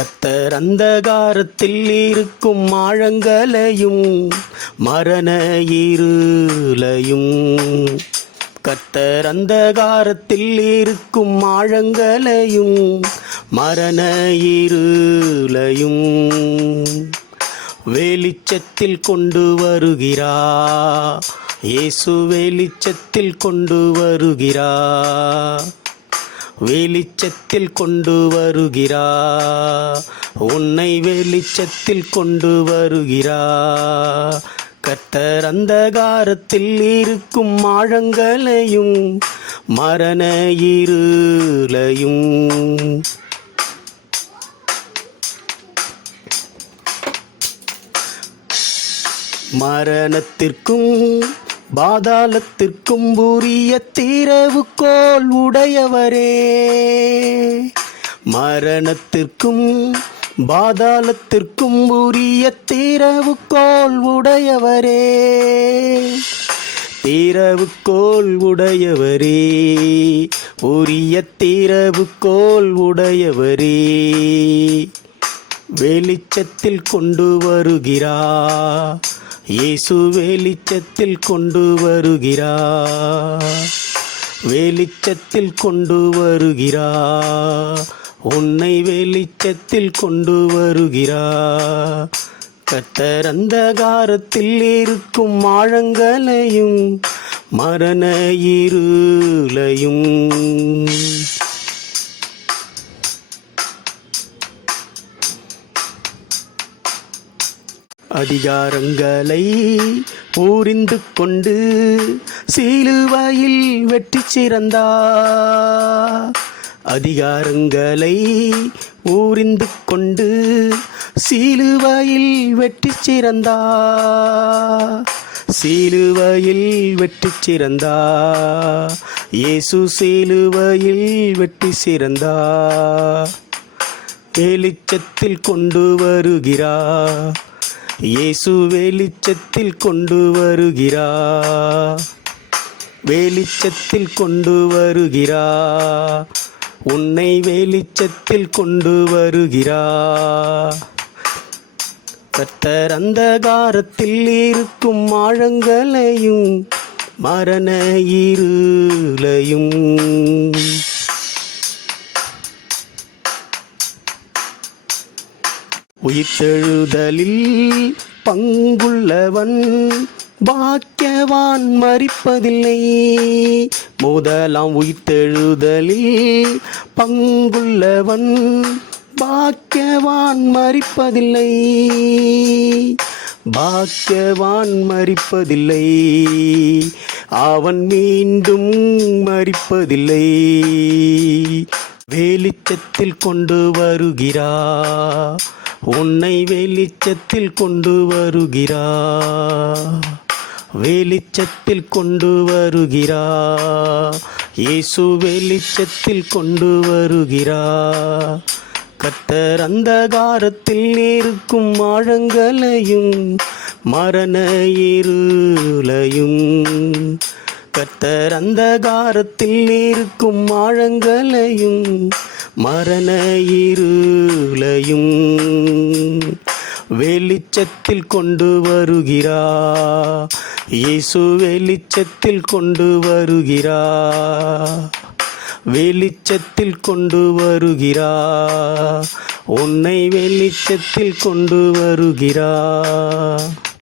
கத்தர் அந்தகாரத்தில் இருக்கும் ஆழங்களையும் மரண இருளையும். கத்தர் அந்தகாரத்தில் இருக்கும் ஆழங்களையும் மரண இருளையும். வெளிச்சத்தில் கொண்டு வருகிறா. இயேசு வெளிச்சத்தில் கொண்டு வருகிறா. வெளிச்சத்தில் கொண்டு வருகிறா. உன்னை வெளிச்சத்தில் கொண்டு வருகிறா. கத்தர் அந்தகாரத்தில் இருக்கும் ஆழங்களையும் மரண இருளையும். மரணத்திற்கும் பாதாளத்திற்கும் உரிய தீரவுகோல் உடையவரே. மரணத்திற்கும் பாதாளத்திற்கும் உரிய தீரவுகோல் உடையவரே. தீரவுக்கோல் உடையவரே. உரிய தீரவுக்கோல் உடையவரே. வெளிச்சத்தில் கொண்டு வருகிறார் இயேசு வெளிச்சத்தில் கொண்டு வருகிறார். வெளிச்சத்தில் கொண்டு வருகிறார். உன்னை வெளிச்சத்தில் கொண்டு வருகிறார். கத்தர் அந்தகாரத்தில் இருக்கும் ஆழங்களையும் மரண இருளையும் அதிகாரங்களை பூரிந்து கொண்டு சீலுவாயில் வெற்றி சிறந்தா. அதிகாரங்களை ஊரிந்து கொண்டு சீலுவாயில் வெற்றி சிறந்தா. சிலுவையில் வெற்றி சிறந்தா. இயேசு சிலுவையில் வெற்றி சிறந்தா. வெளிச்சத்தில் கொண்டு வருகிறா இயேசு வெளிச்சத்தில் கொண்டு வருகிறா வெளிச்சத்தில் கொண்டு வருகிறா உன்னை வெளிச்சத்தில் கொண்டு வருகிறா கத்தர் அந்தகாரத்தில் இருக்கும் ஆழங்களையும் மரண இருளையும் உயிர்த்தெழுதலில் பங்குள்ளவன் பாக்கியவான் மறிப்பதில்லை. முதலாம் உயிர்த்தெழுதலில் பங்குள்ளவன் பாக்கியவான் மறிப்பதில்லை. பாக்கியவான் மறிப்பதில்லை. அவன் மீண்டும் மறிப்பதில்லை. வெளிச்சத்தில் கொண்டு வருகிறார் உன்னை வெளிச்சத்தில் கொண்டு வருகிறா வெளிச்சத்தில் கொண்டு வருகிறா இயேசு வெளிச்சத்தில் கொண்டு வருகிறா கத்தர் அந்தகாரத்தில் இருக்கும் ஆழங்களையும் மரண இருளையும். கத்தர் அந்தகாரத்தில் இருக்கும் ஆழங்களையும் மரண இருளையும் வெளிச்சத்தில் கொண்டு வருகிறா. இயேசு வெளிச்சத்தில் கொண்டு வருகிறா. வெளிச்சத்தில் கொண்டு வருகிறா. உன்னை வெளிச்சத்தில் கொண்டு வருகிறா.